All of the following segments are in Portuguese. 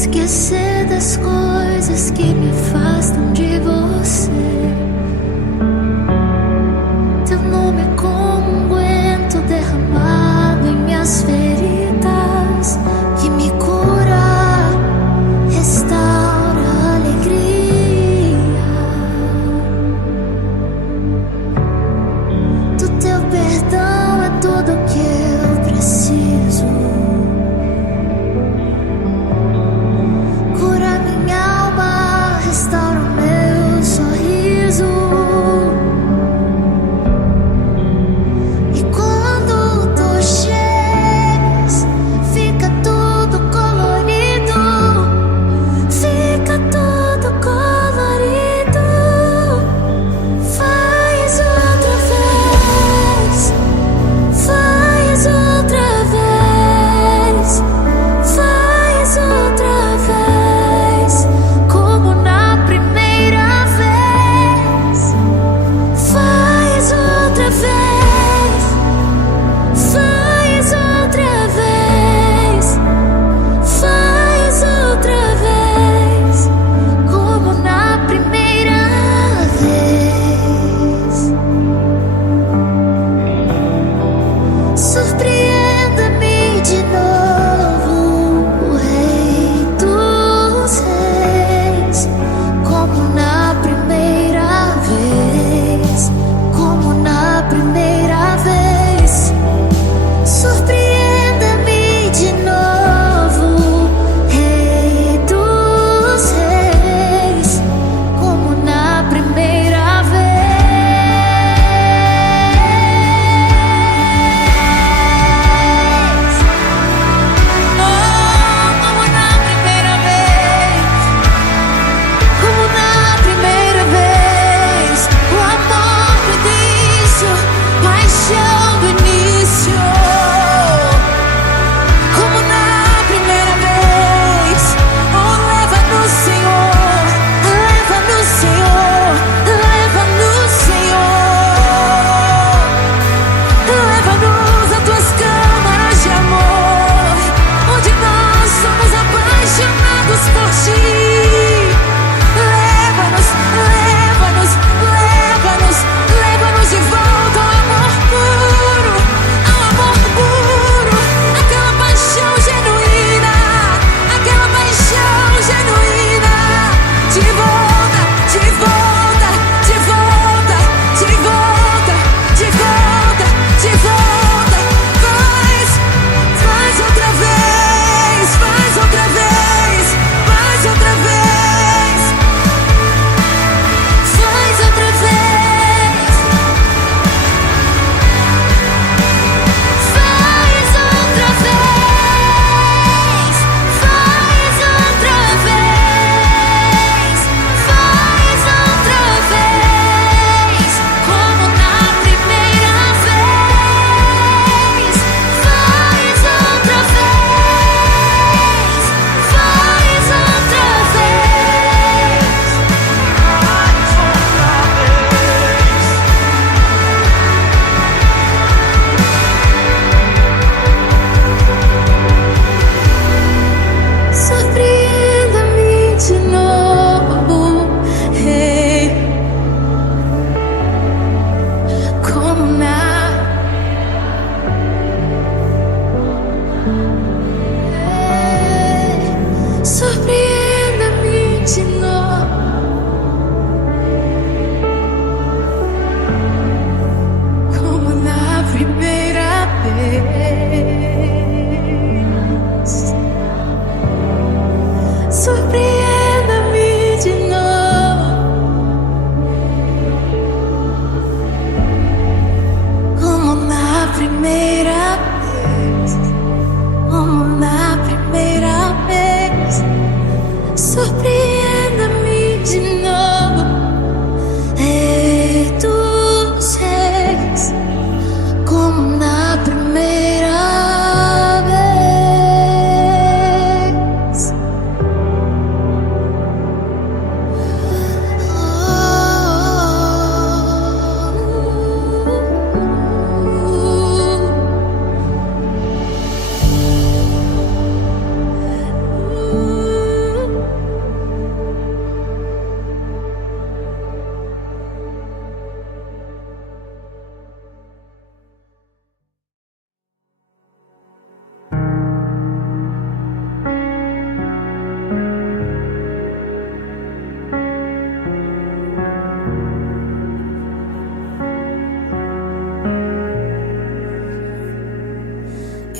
esquecer das coisas que me afastam de você. Teu nome é como unguento derramado em minhas feridas, que me cura, restaura a alegria. Do teu perdão é tudo o que eu preciso. Cura minha alma, restaura meus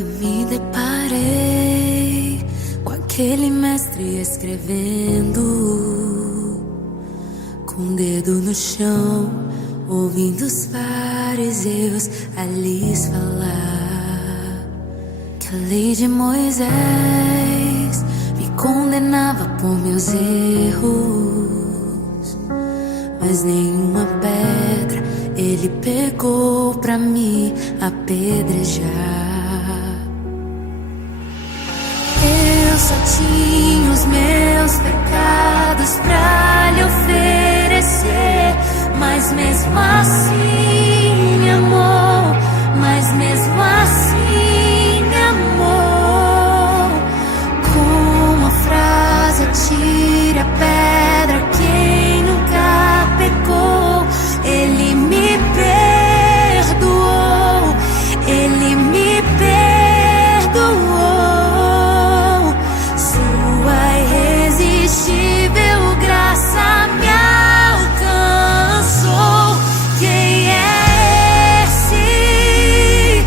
me deparei com aquele mestre escrevendo, com o dedo no chão, ouvindo os fariseus a lhes falar que a lei de Moisés me condenava por meus erros, mas nenhuma pedra ele pegou pra me apedrejar. Eu só tinha os meus pecados pra lhe oferecer, mas mesmo assim me amou, mas mesmo assim me amou. Com a frase atire a pedra quem nunca pecou, ele me perdoou, ele me perdoou. Sua irresistível graça me alcançou. Quem é esse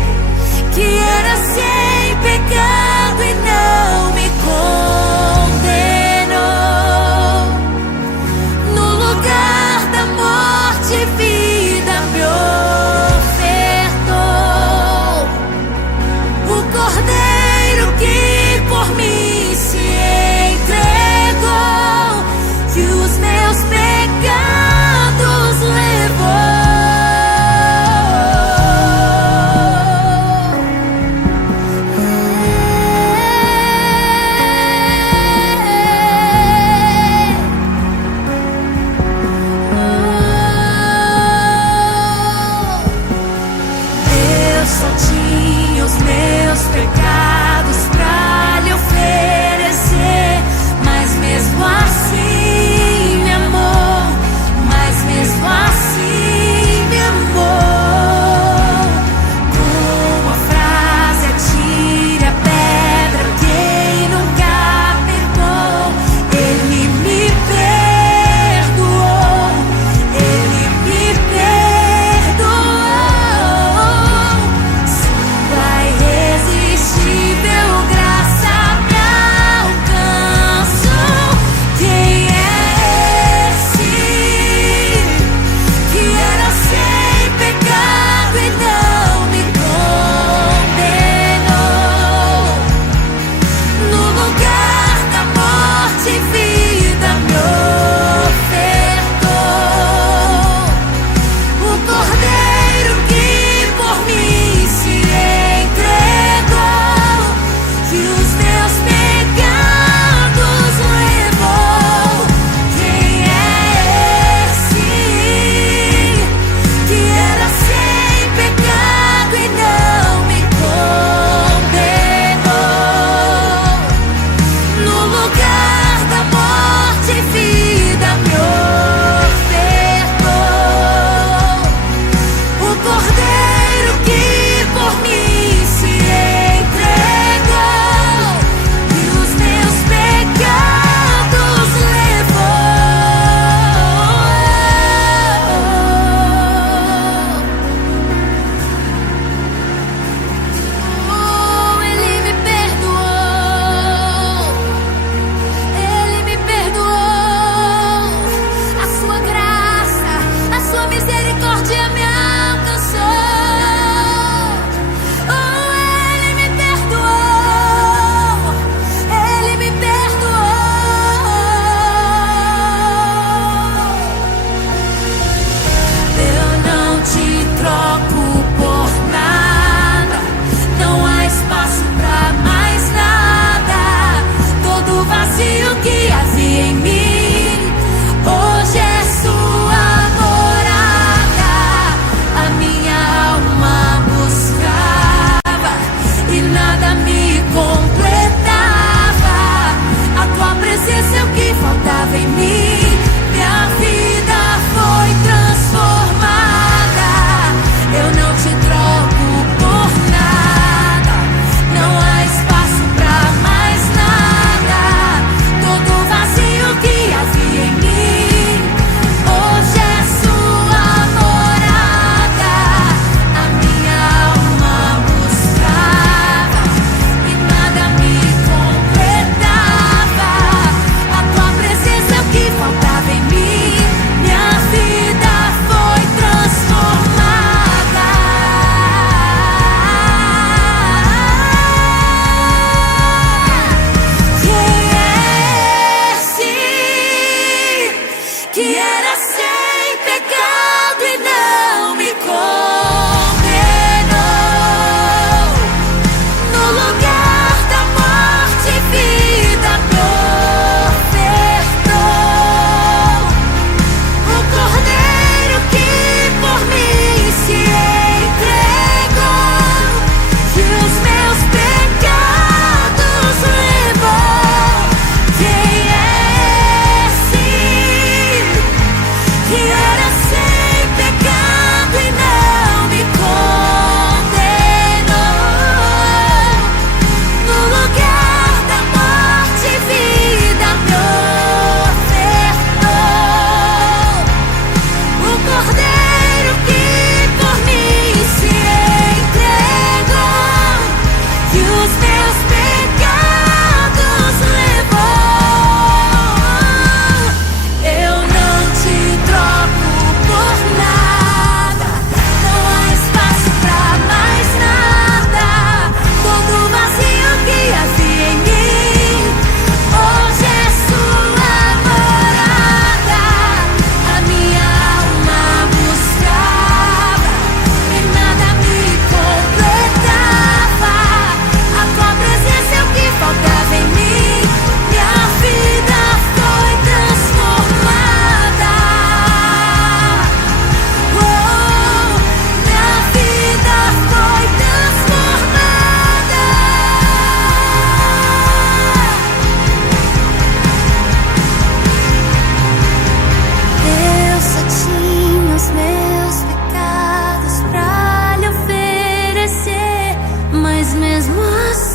que era sem pecado e não me condenou? No lugar da morte, vida me ofertou. O Cordeiro que por mim se entregou, que os meus pecados levou. Eu só tinha os meus pecados pra lhe oferecer,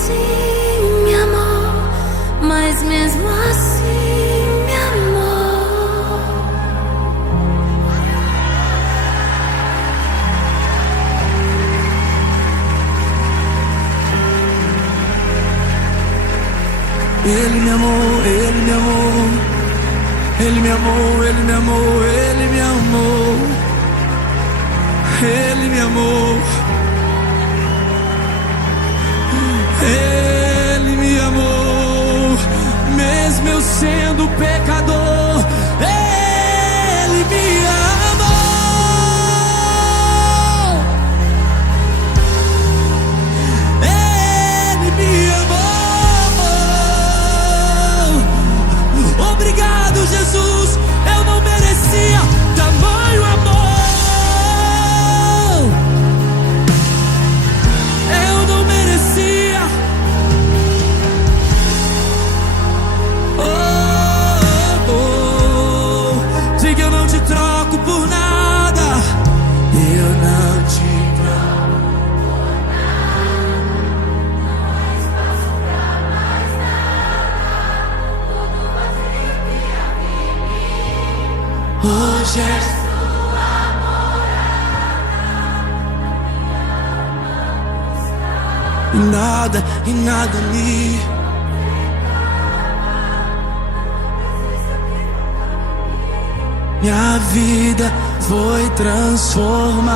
assim me amou, mas mesmo assim me amou. Ele me amou, ele me amou, ele me amou, ele me amou, ele me amou, ele me amou, ele me amou, mesmo eu sendo pecador, ele me amou, ele me amou. Obrigado, Jesus, eu não merecia tamanho amor. Eu não merecia. Diga, eu não te troco por nada. Eu não te troco por nada. Não és falso pra mais nada. Tudo vazio que havia em mim. Hoje és tua morada. E nada me minha vida foi transformada.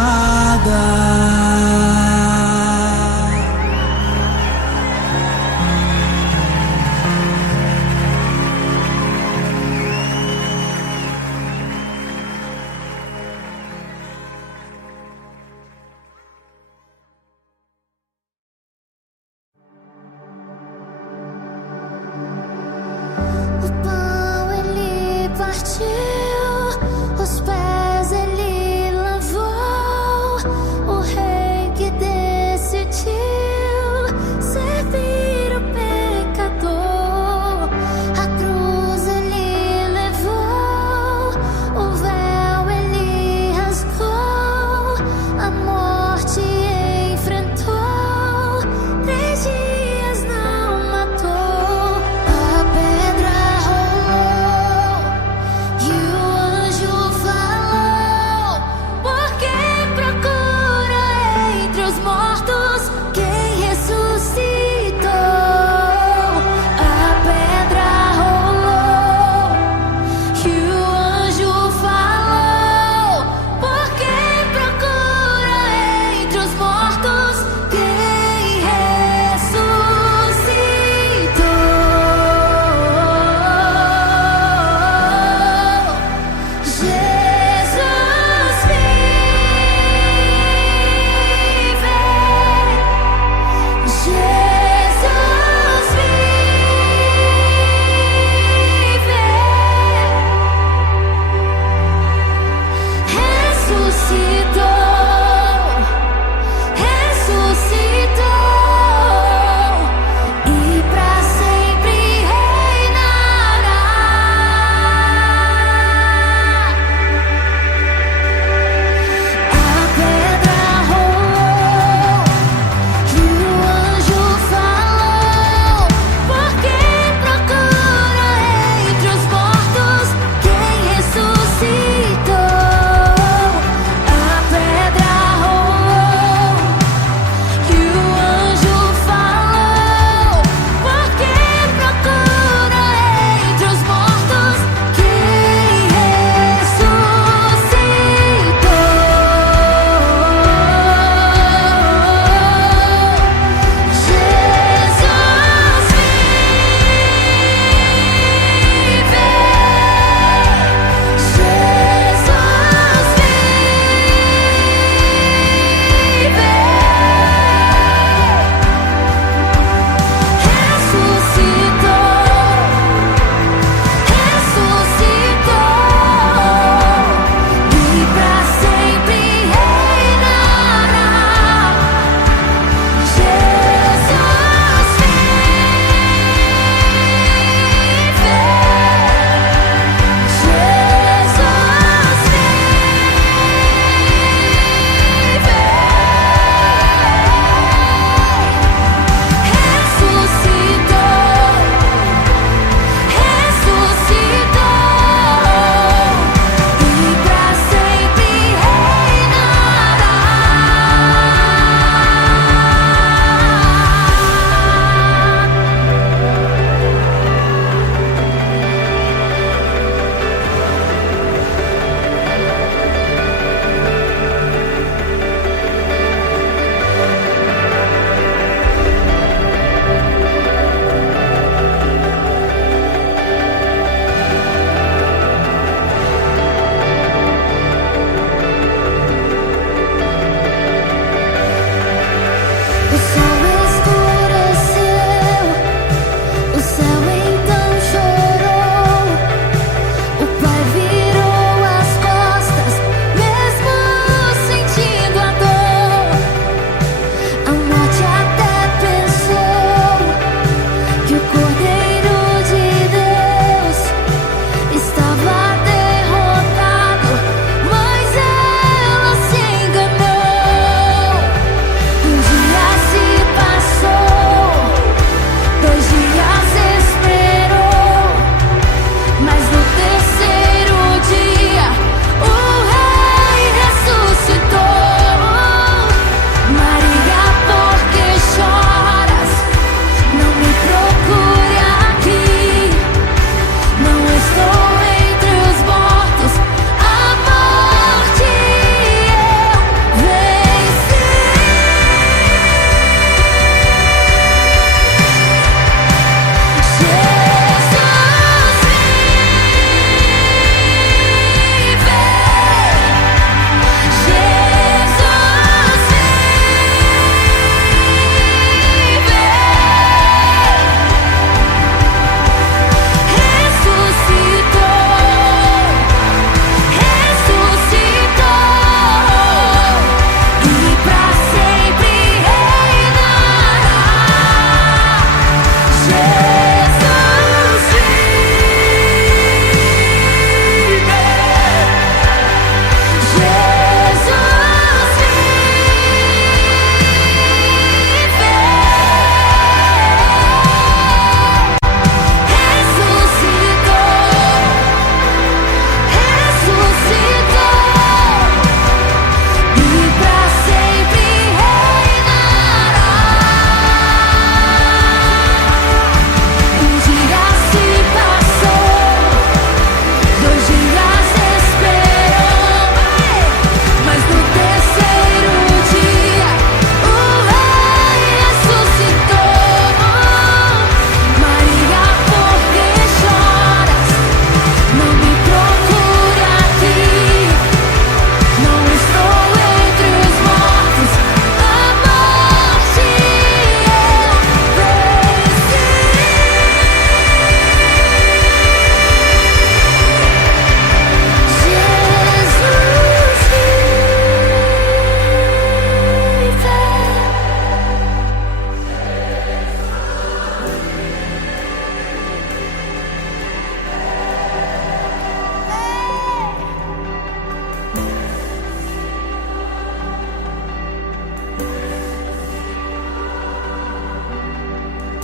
O pão ele partiu, os pés ele lavou, o rei que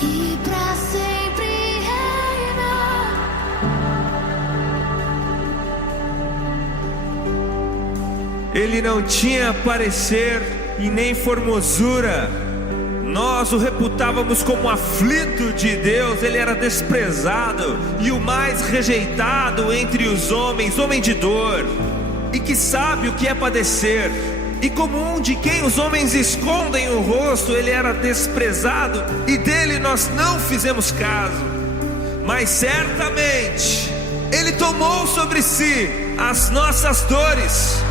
e pra sempre reinar. Ele não tinha parecer e nem formosura. Nós o reputávamos como aflito de Deus. Ele era desprezado e o mais rejeitado entre os homens, homem de dor, e que sabe o que é padecer. E como um de quem os homens escondem o rosto, ele era desprezado, e dele nós não fizemos caso. Mas certamente ele tomou sobre si as nossas dores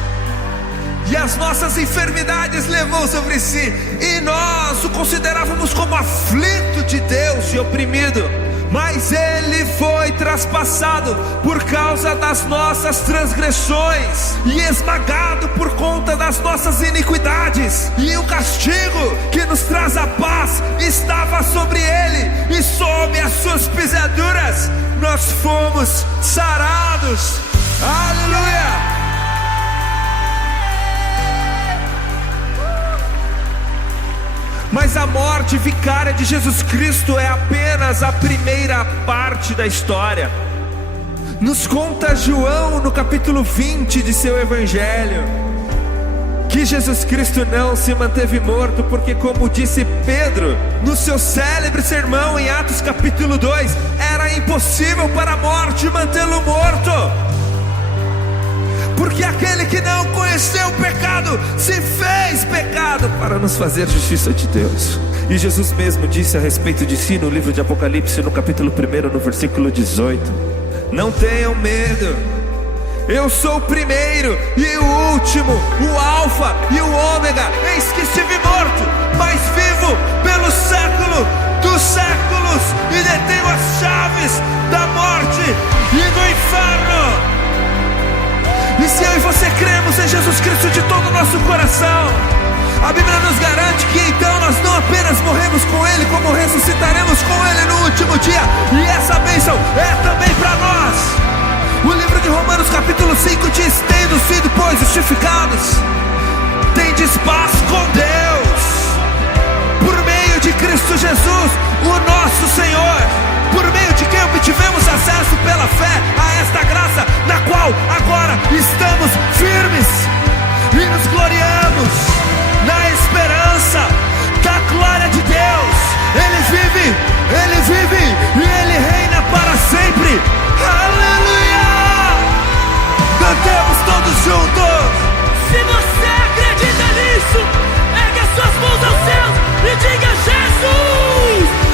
e as nossas enfermidades levou sobre si, e nós o considerávamos como aflito de Deus e oprimido. Mas ele foi traspassado por causa das nossas transgressões e esmagado por conta das nossas iniquidades. E o castigo que nos traz a paz estava sobre ele, e sob as suas pisaduras nós fomos sarados. Aleluia! Mas a morte vicária de Jesus Cristo é apenas a primeira parte da história. Nos conta João no capítulo 20 de seu evangelho que Jesus Cristo não se manteve morto, porque, como disse Pedro no seu célebre sermão em Atos capítulo 2, era impossível para a morte mantê-lo morto. Porque aquele que não conheceu o pecado se fez pecado para nos fazer justiça de Deus. E Jesus mesmo disse a respeito de si no livro de Apocalipse, no capítulo 1, no versículo 18: não tenham medo, eu sou o primeiro e o último, o alfa e o ômega. Eis que estive morto, mas vivo pelo século dos séculos, e detenho as chaves da morte e do inferno. E se eu e você cremos em Jesus Cristo de todo o nosso coração, a Bíblia nos garante que então nós não apenas morremos com Ele, como ressuscitaremos com Ele no último dia. E essa bênção é também para nós. O livro de Romanos capítulo 5 diz: tendo sido, pois, justificados, tendes paz com Deus, por meio de Cristo Jesus, o nosso Senhor, por meio de quem obtivemos acesso pela fé a esta graça, na qual agora estamos firmes e nos gloriamos na esperança da glória de Deus. Ele vive e Ele reina para sempre. Aleluia! Cantemos todos juntos. Se você acredita nisso, ergue as suas mãos aos céus e diga: Jesus!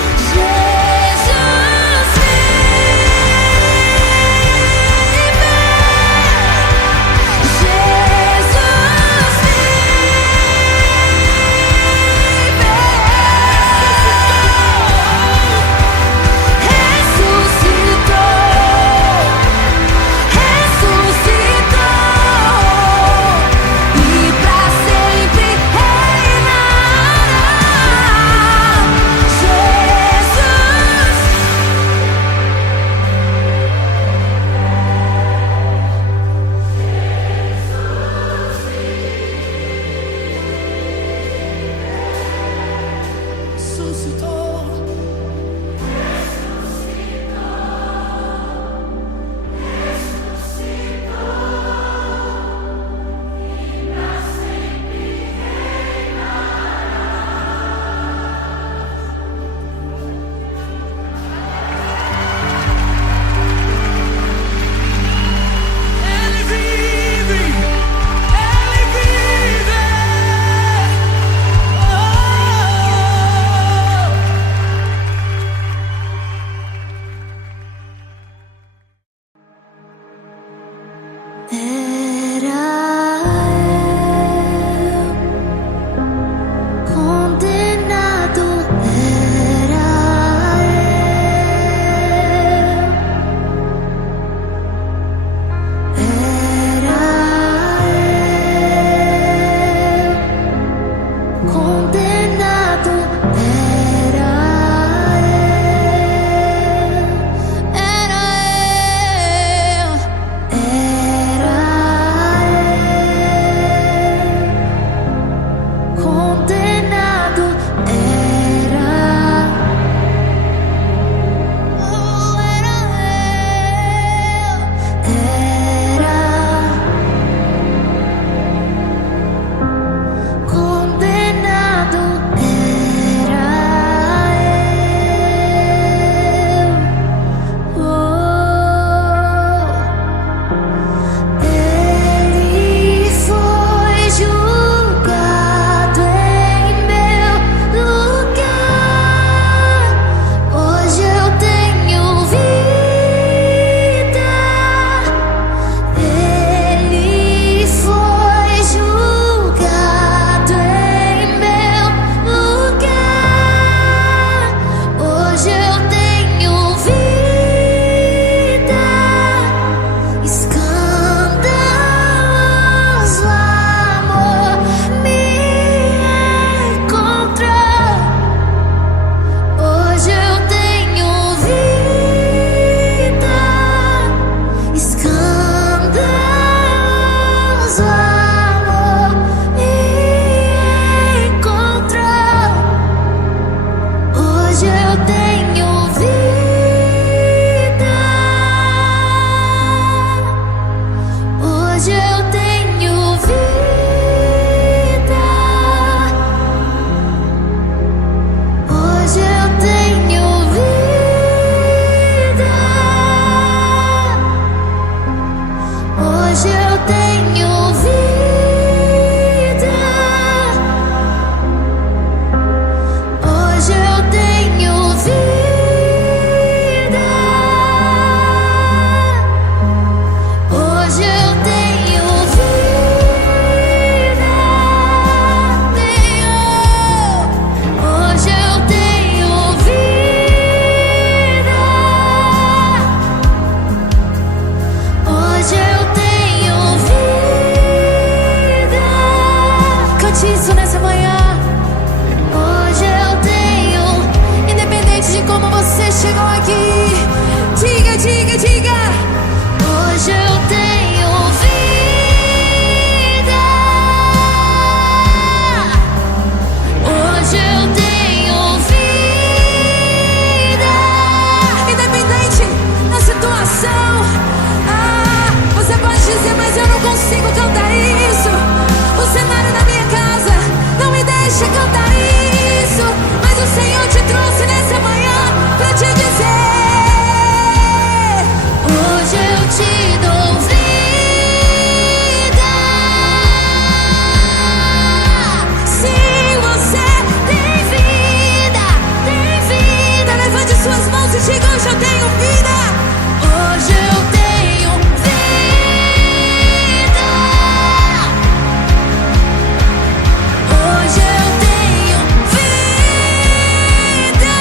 Jesus vive, Jesus ressuscitou, e pra sempre reinará. Hoje eu tenho vida. Hoje eu tenho vida. Hoje eu tenho vida. Hoje eu tenho vida. Hoje eu tenho vida. Hoje eu tenho vida. Hoje eu tenho vida. Hoje eu tenho vida. Cante isso nessa manhã. Hoje eu tenho, independente de como você chegou aqui, diga, diga, diga. Hoje eu tenho vida. Hoje eu tenho vida. Independente da situação. Você pode dizer, mas eu não consigo cantar isso. O cenário da minha casa não me deixa cantar isso. Mas o Senhor te trouxe nessa manhã pra te dizer: hoje eu te dou vida. Sim, você tem vida, tem vida. Levante suas mãos e diga: hoje eu tenho vida. Hoje eu tenho vida. Hoje eu tenho vida.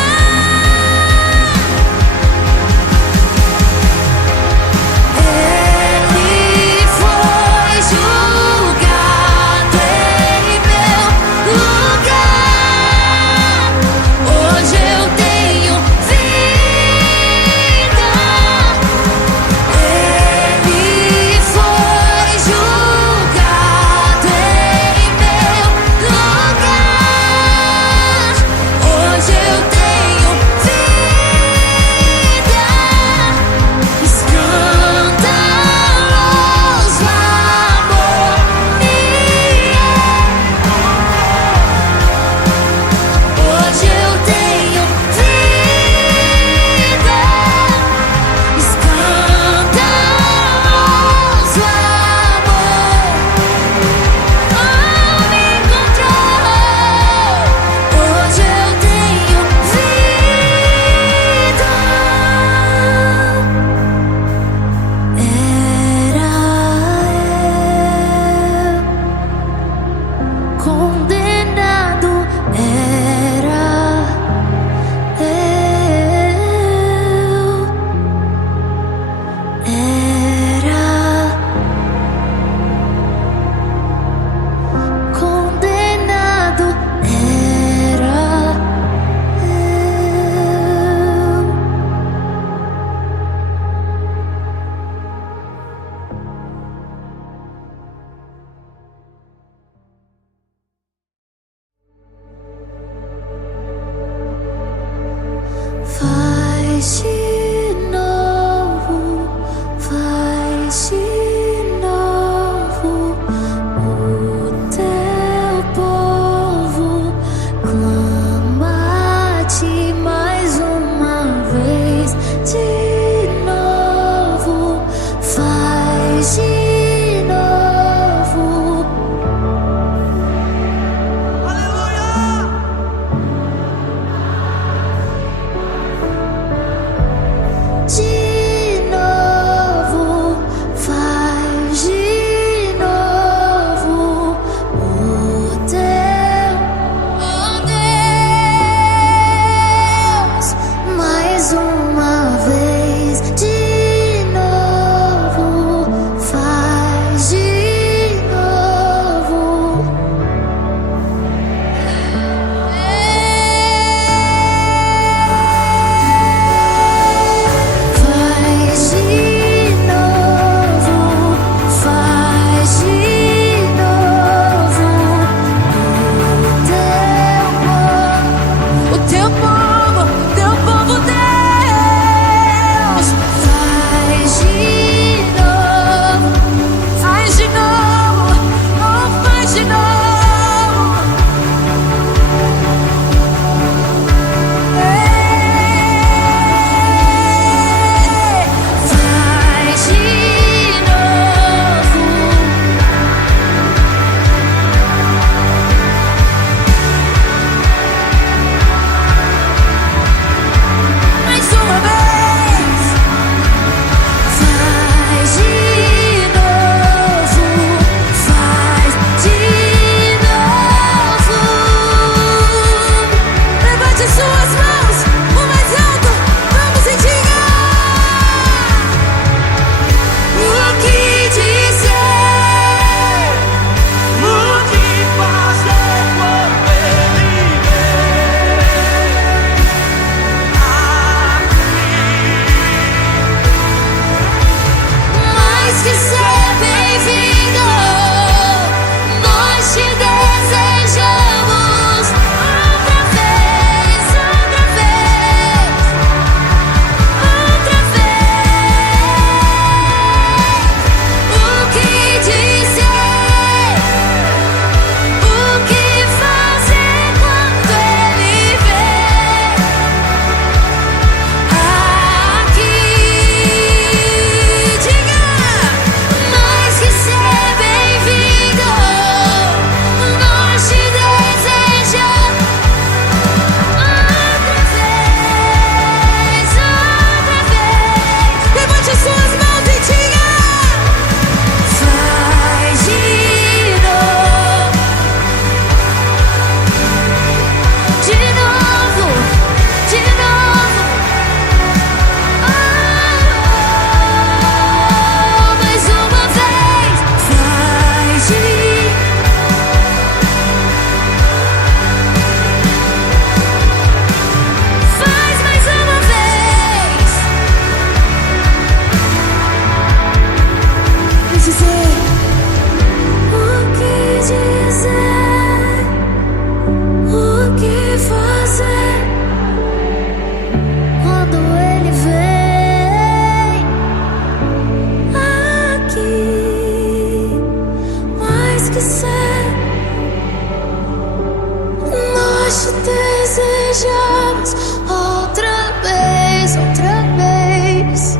vez, outra vez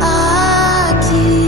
aqui.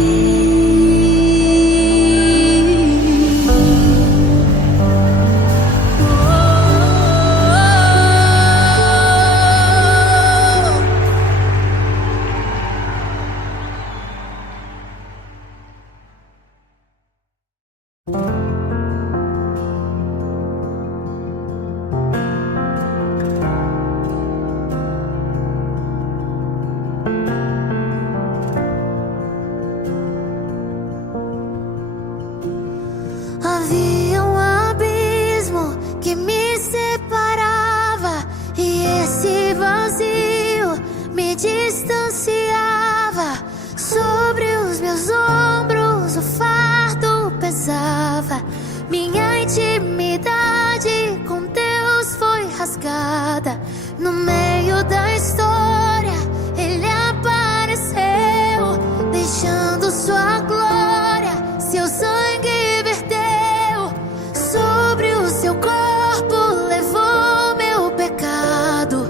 Havia um abismo que me separava, e esse vazio me distanciava. Sobre os meus ombros o fardo pesava. Minha intimidade com Deus foi rasgada. No meio da história Ele apareceu, deixando sua glória, seu sangue verteu. Sobre o seu corpo levou meu pecado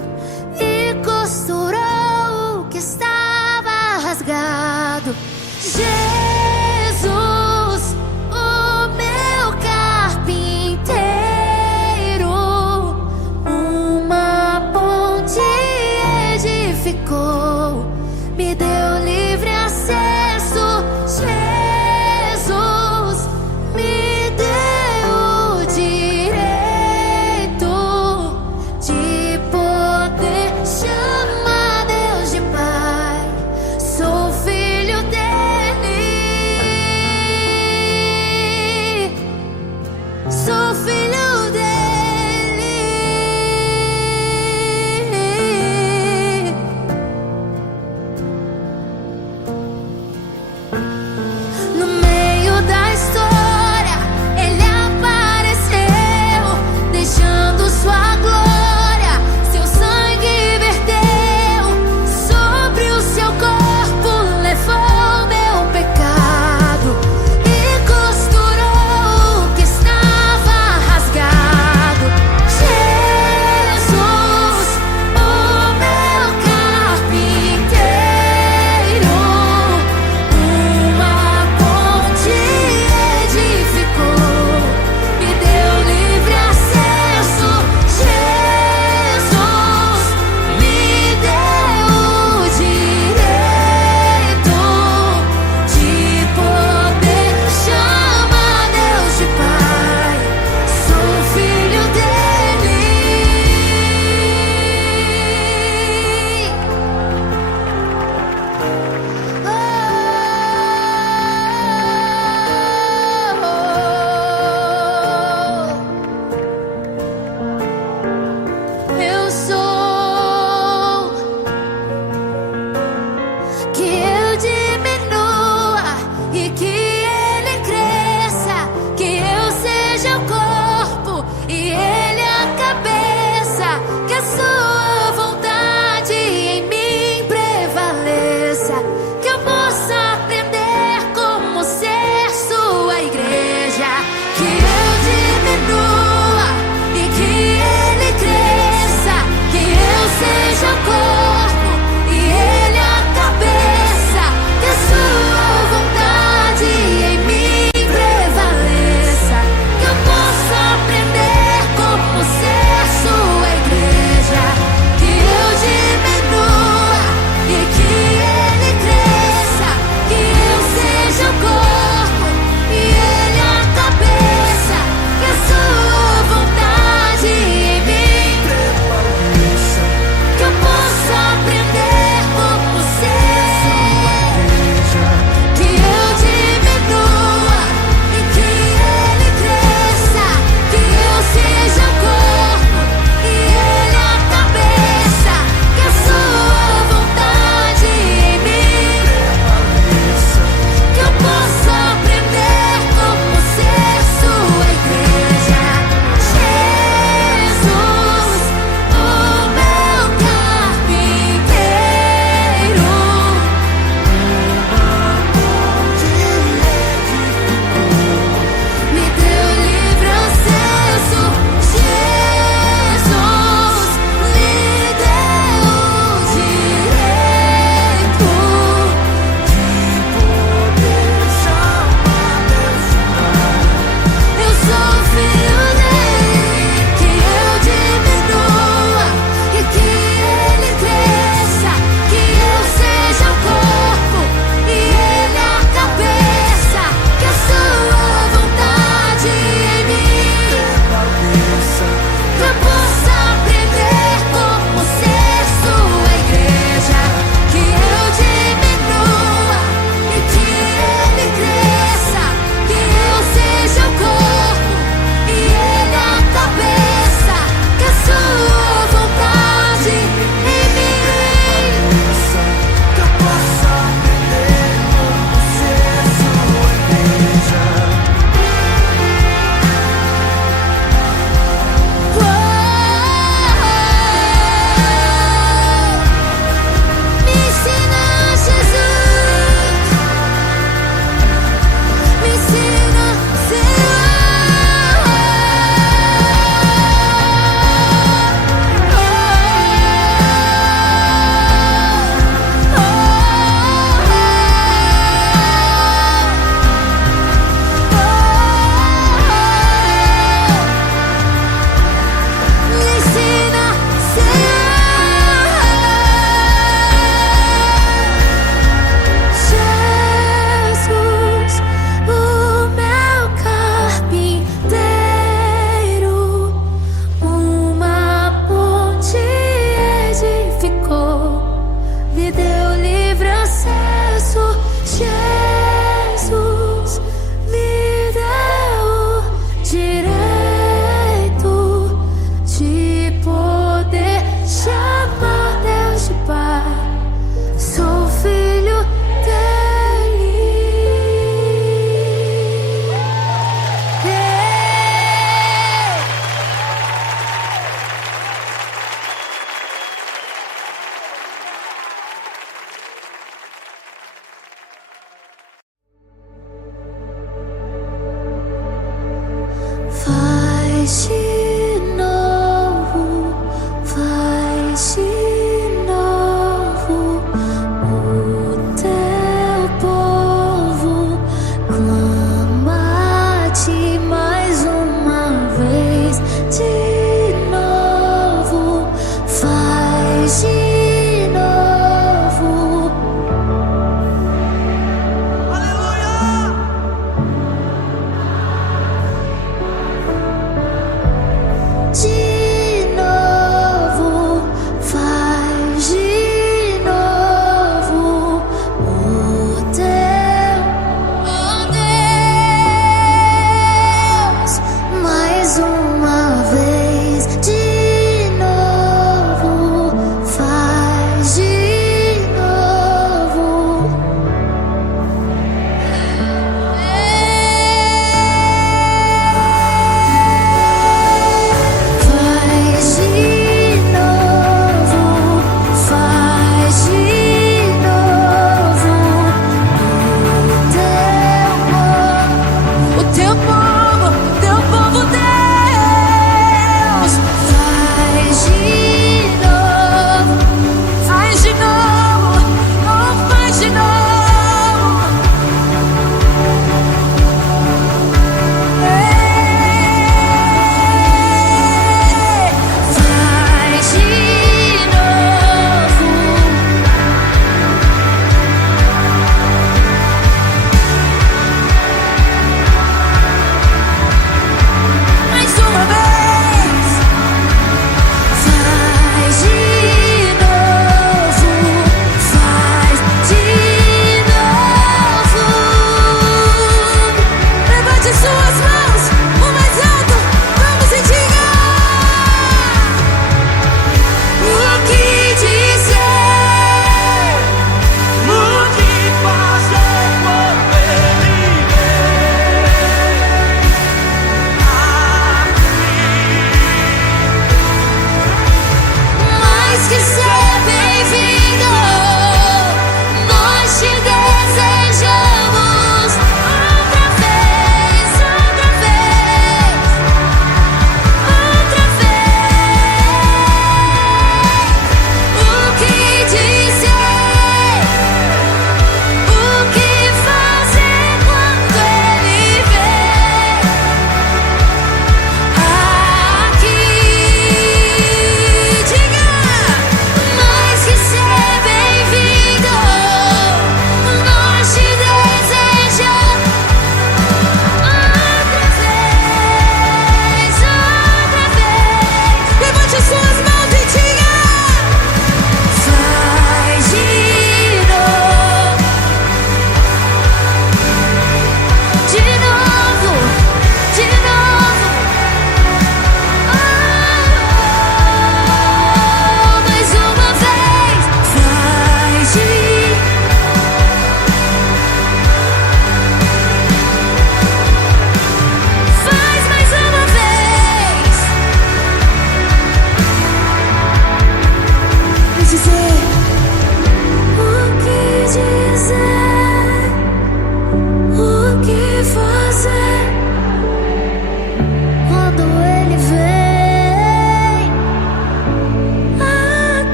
e costurou o que estava rasgado. Jesus, o meu carpinteiro, uma ponte edificou, me deu livre acesso. Jesus me deu o direito de poder chamar Deus de Pai. Sou filho dele, sou filho dele.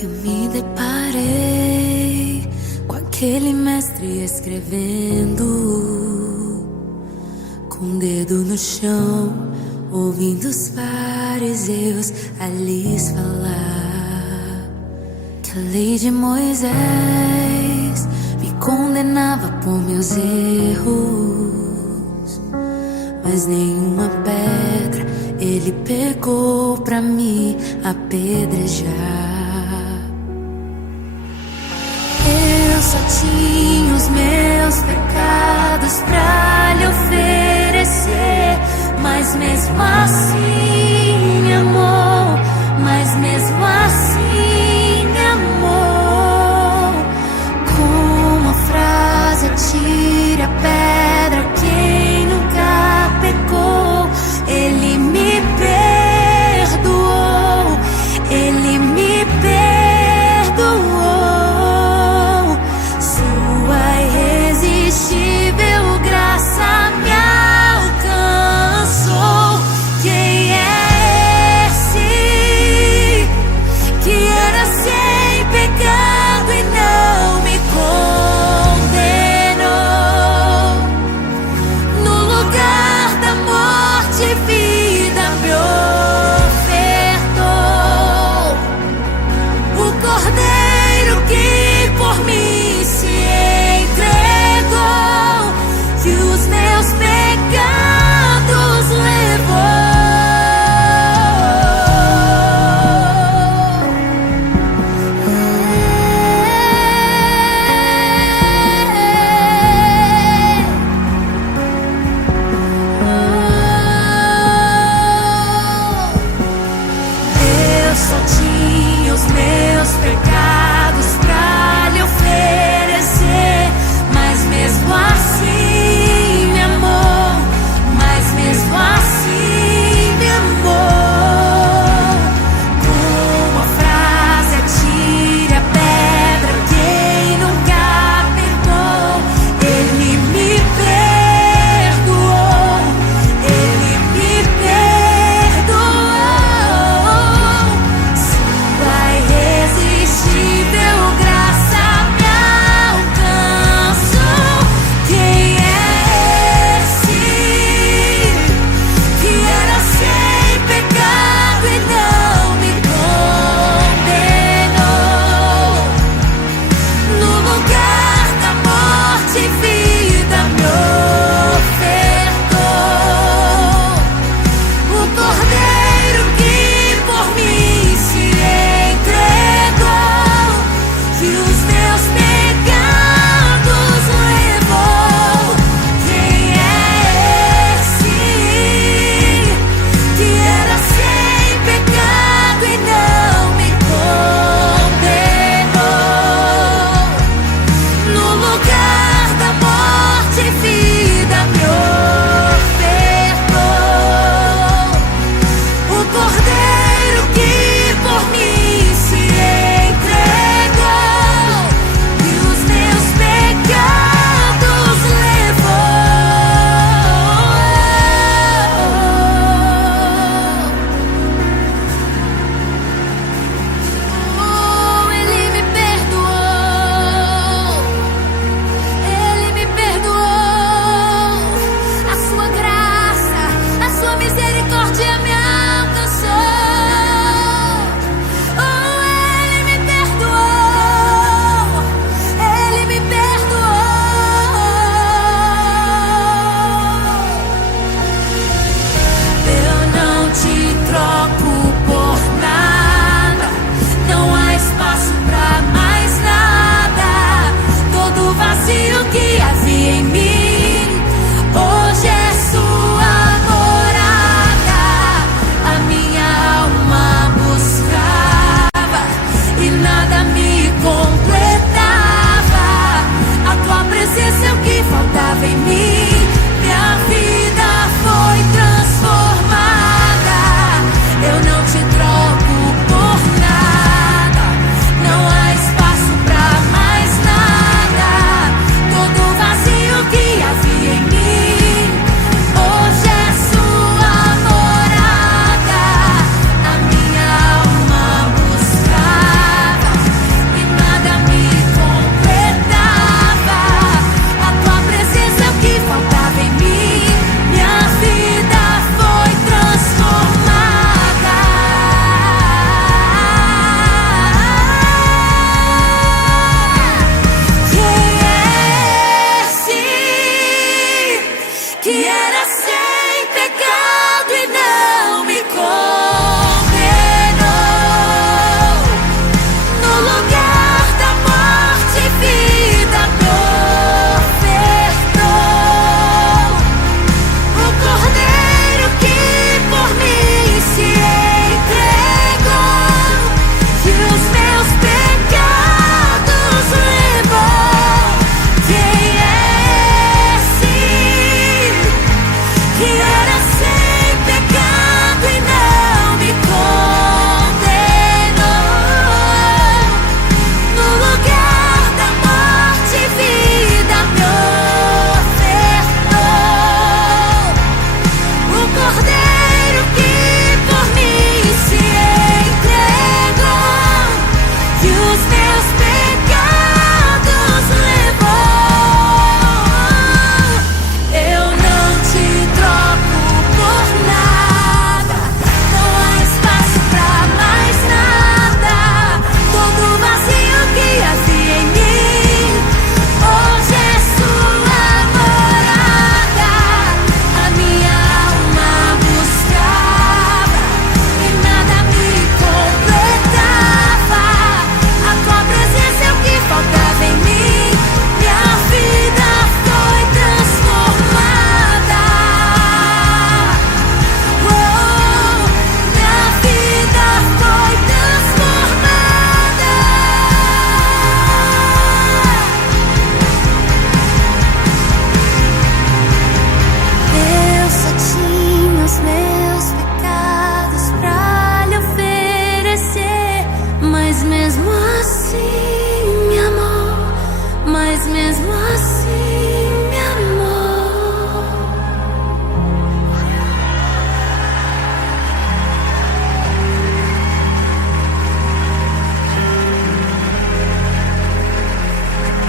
Eu me deparei com aquele mestre escrevendo, com o dedo no chão, ouvindo os fariseus a lhes falar que a lei de Moisés me condenava por meus erros, mas nenhuma pedra ele pegou pra me apedrejar. Eu só tinha os meus pecados pra lhe oferecer, mas mesmo assim me amou, mas mesmo assim me amou. Com a frase atire a pedra quem nunca pecou, ele me perdoou, ele me perdoou. Sua irresistível graça me alcançou. Quem é esse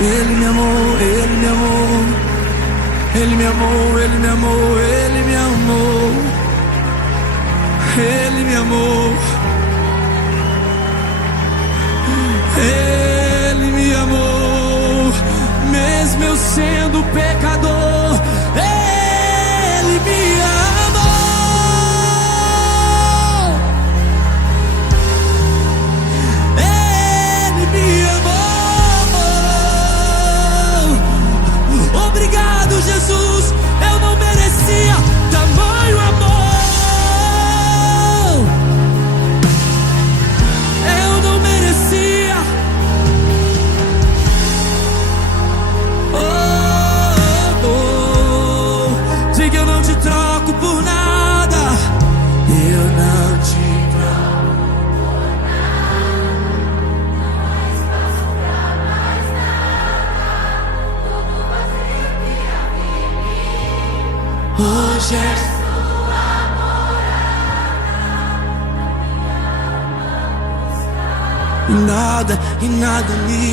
Ele me amou, Ele me amou, Ele me amou, Ele me amou, Ele me amou, Ele me amou, Ele me amou, mesmo eu sendo pecador, Ele me amou, Ele me amou. Obrigado, Jesus, eu não merecia tamanho amor. Eu não merecia. Diga, eu não te troco por nada. Eu não te troco por nada. Não há espaço pra mais nada. Tudo vazio que havia em mim. Hoje é sua morada. Na minha alma buscar. E nada me.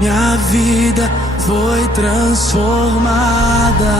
Minha vida foi transformada.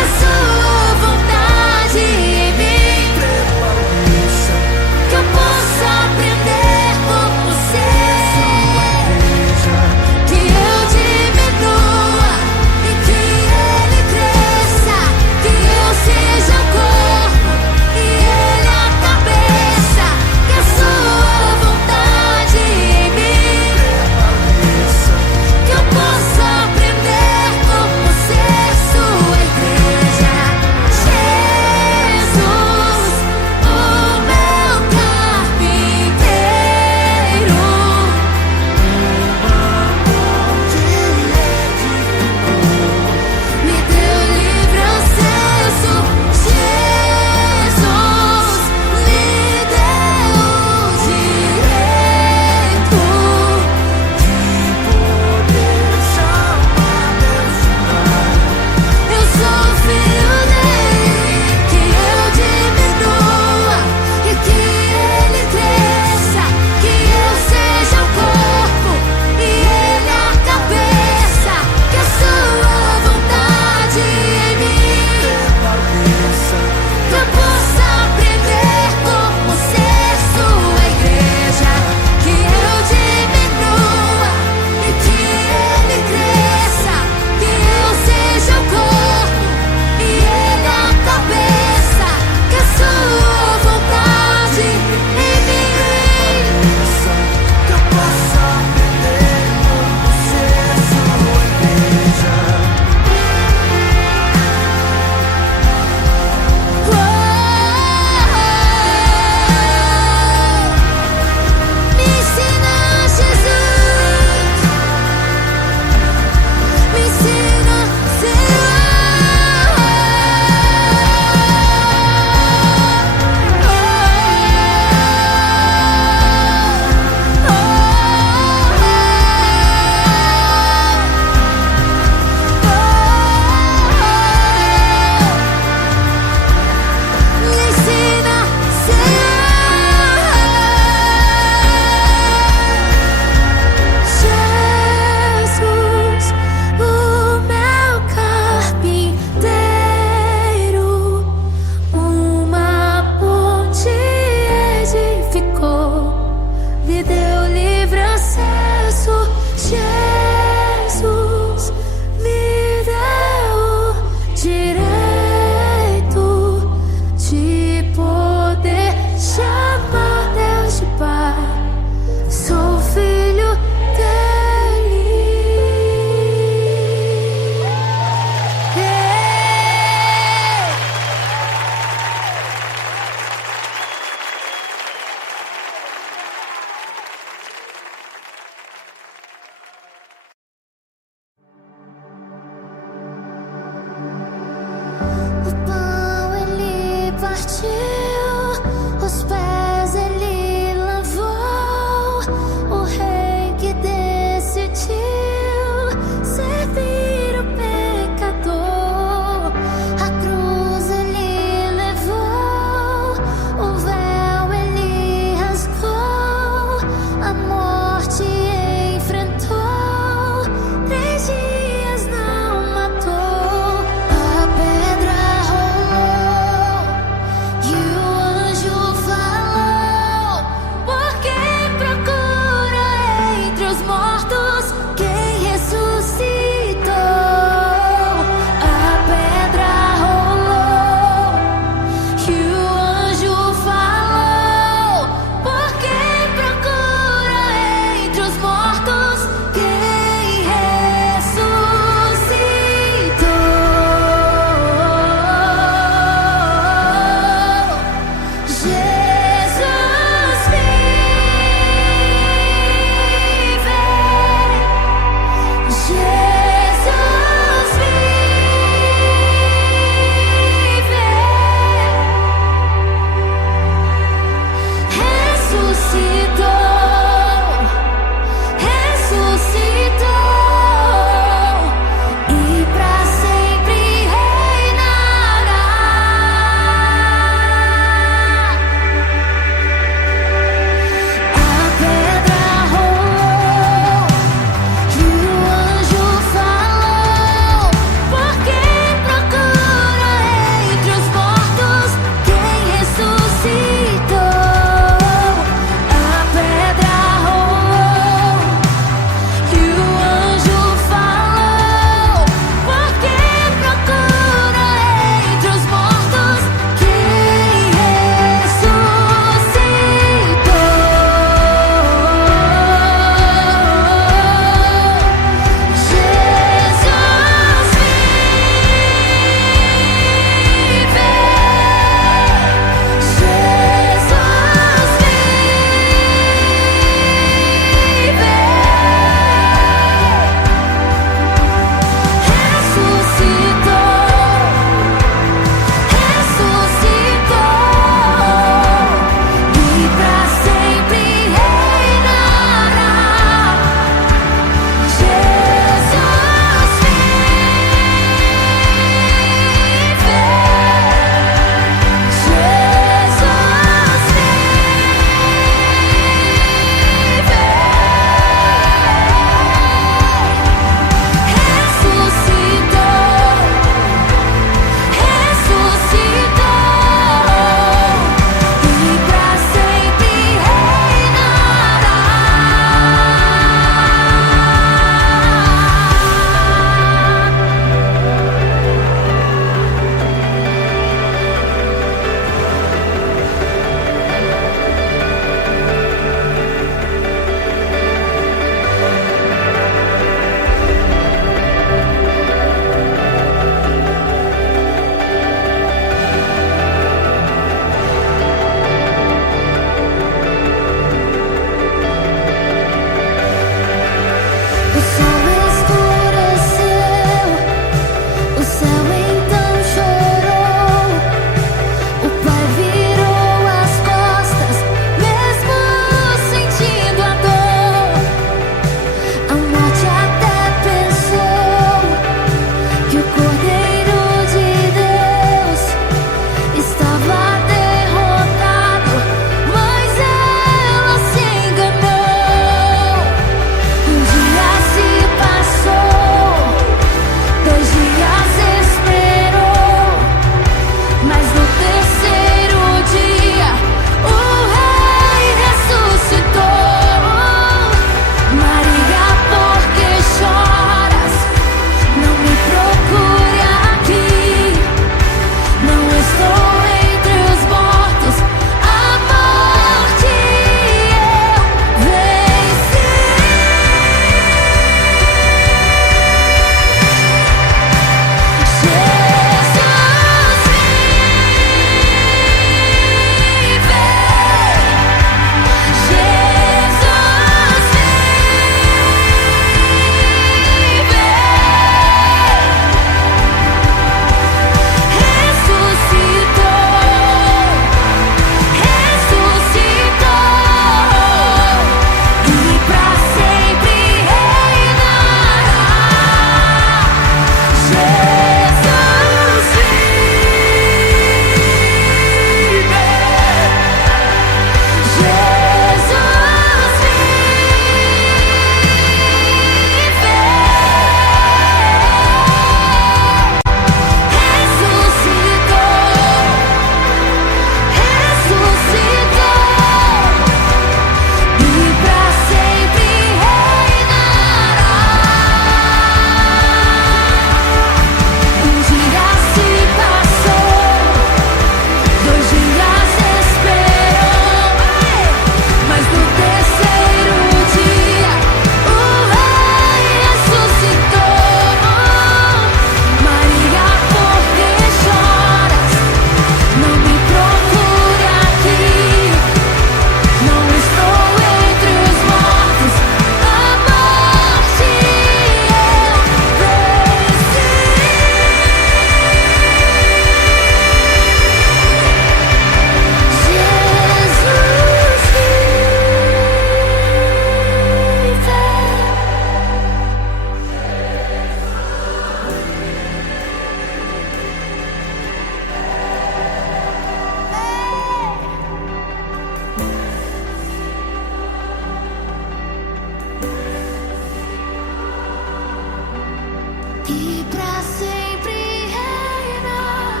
e pra sempre reinar.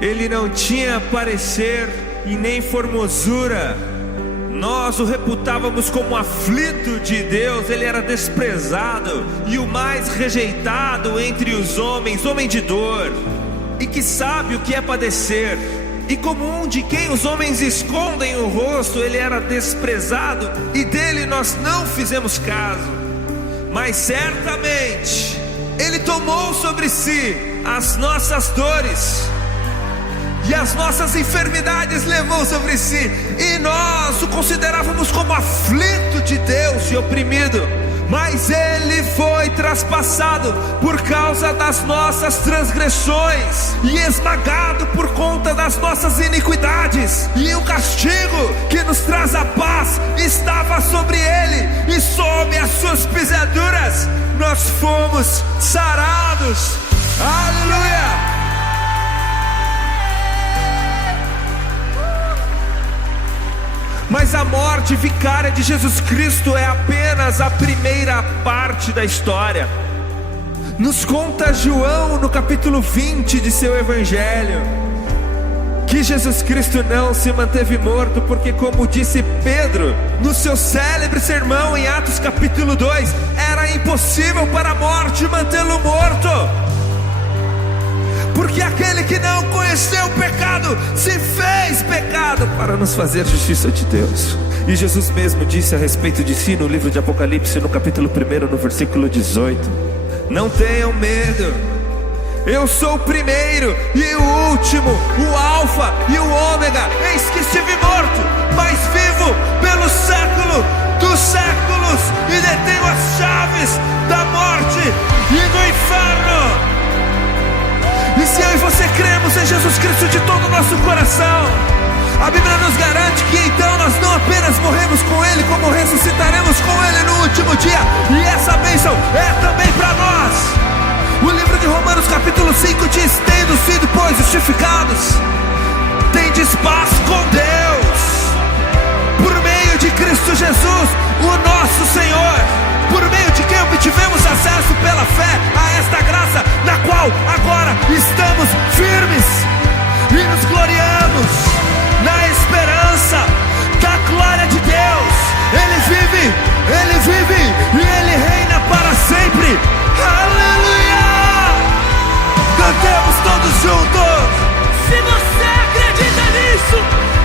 Ele não tinha parecer e nem formosura. Nós o reputávamos como aflito de Deus. Ele era desprezado e o mais rejeitado entre os homens, homem de dor, e que sabe o que é padecer. E como um de quem os homens escondem o rosto, ele era desprezado, e dele nós não fizemos caso. Mas certamente ele tomou sobre si as nossas dores e as nossas enfermidades levou sobre si, e nós o considerávamos como aflito de Deus e oprimido. Mas ele foi traspassado por causa das nossas transgressões e esmagado por conta das nossas iniquidades. E o castigo que nos traz a paz estava sobre ele, e sob as suas pisaduras nós fomos sarados. Aleluia! Mas a morte vicária de Jesus Cristo é apenas a primeira parte da história. Nos conta João no capítulo 20 de seu evangelho que Jesus Cristo não se manteve morto, porque, como disse Pedro no seu célebre sermão em Atos capítulo 2, era impossível para a morte mantê-lo morto. Porque aquele que não conheceu o pecado se fez pecado para nos fazer justiça de Deus. E Jesus mesmo disse a respeito de si no livro de Apocalipse, no capítulo 1, no versículo 18: não tenham medo, eu sou o primeiro e o último, o Alfa e o Ômega. Eis que estive morto, mas vivo pelo século dos séculos, e detenho as chaves da morte e do inferno. E se eu e você cremos em Jesus Cristo de todo o nosso coração, a Bíblia nos garante que então nós não apenas morremos com Ele, como ressuscitaremos com Ele no último dia. E essa bênção é também para nós. O livro de Romanos capítulo 5 diz: tendo sido, pois, justificados, tendes paz com Deus, por meio de Cristo Jesus, o nosso Senhor, por meio de quem obtivemos acesso pela fé a esta graça, na qual agora estamos firmes e nos gloriamos na esperança da glória de Deus. Ele vive e Ele reina para sempre. Aleluia! Cantemos todos juntos. Se você acredita nisso,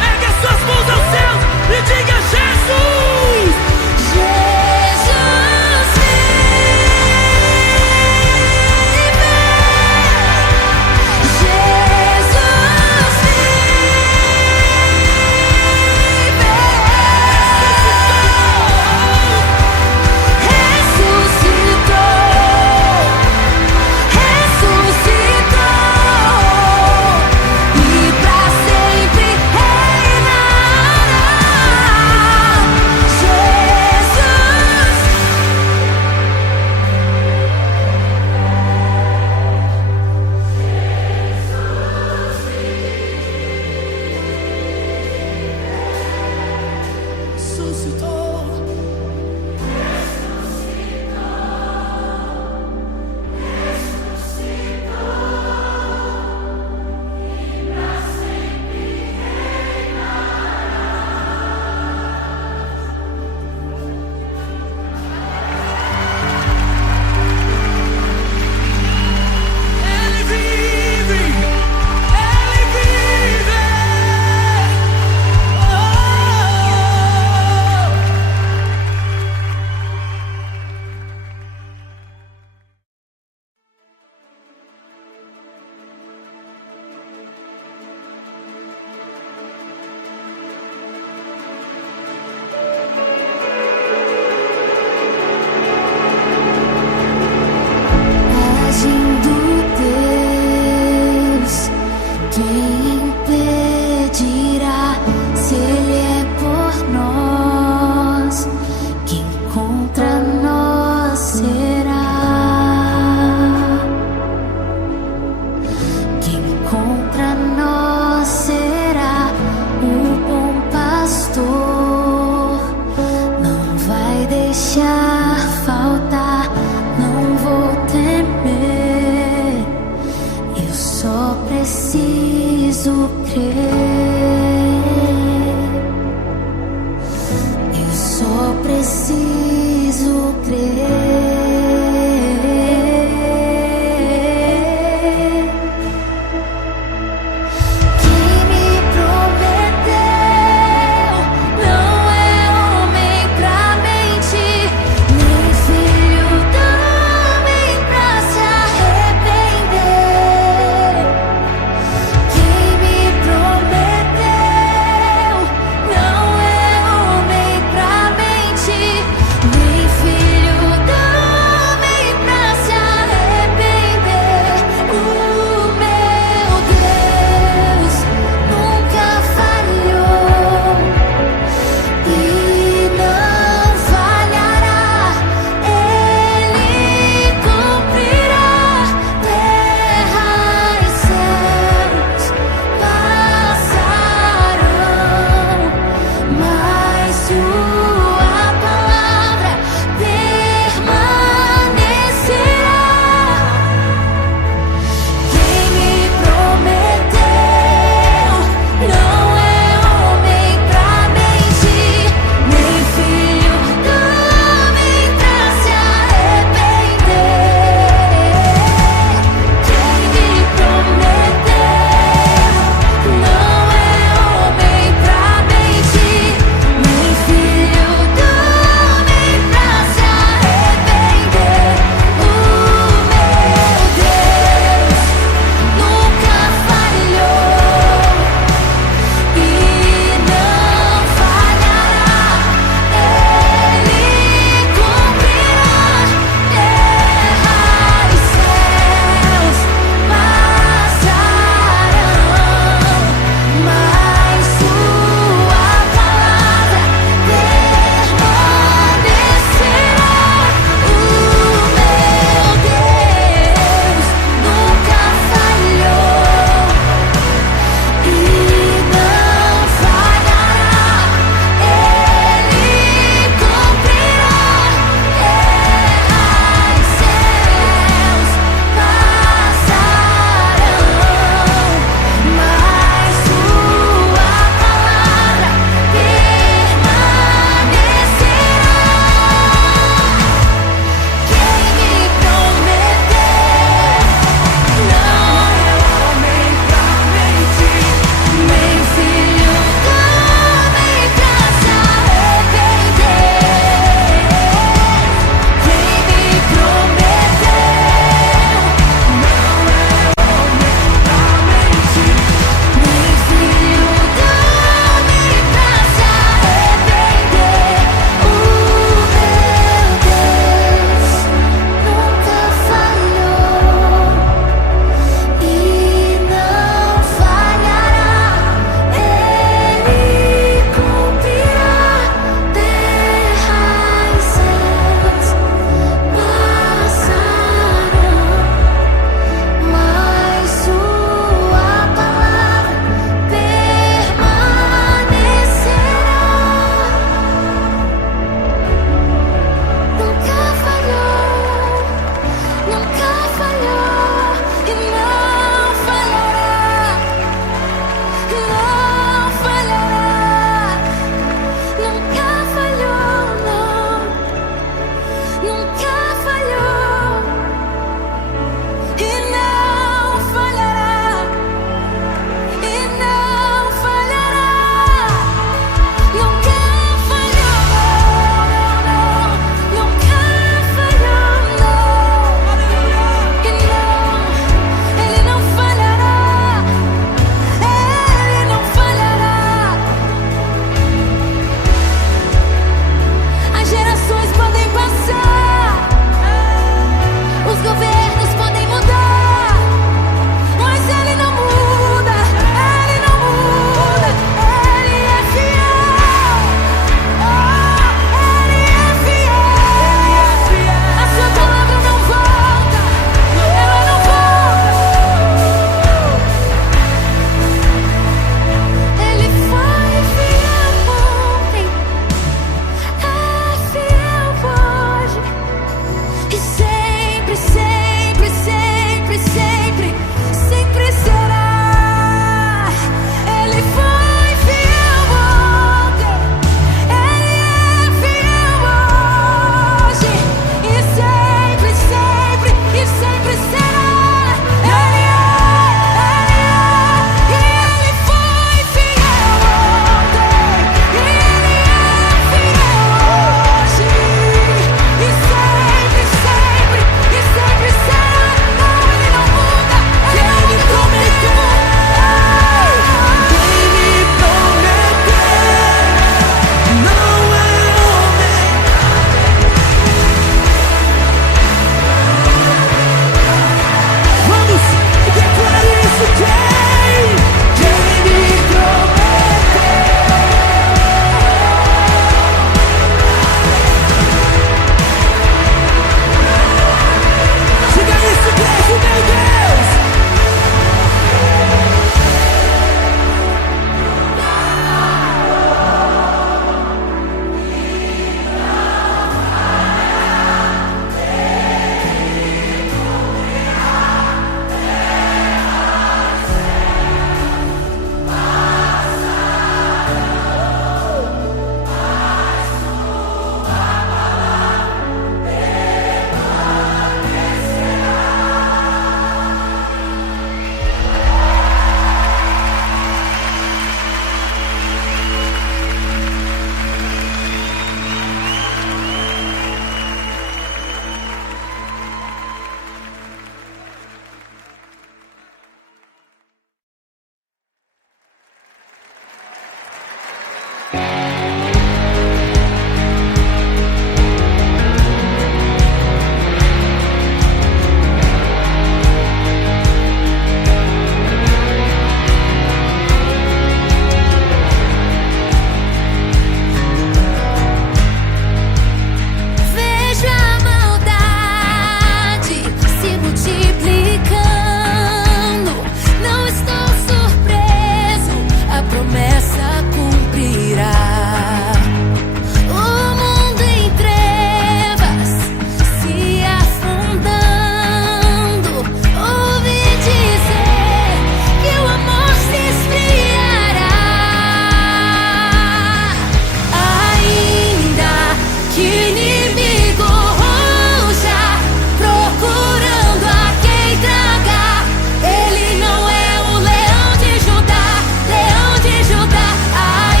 ergue as suas mãos aos céus e diga: Jesus! Jesus vive, Jesus ressuscitou, e pra sempre reinará. vai deixar. deixar faltar, não vou temer. Eu só preciso crer. Eu só preciso crer. Filho da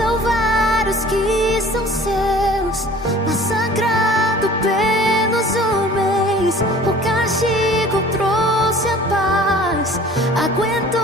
salvar os que são seus, massacrado pelos homens. O castigo trouxe a paz, aguentou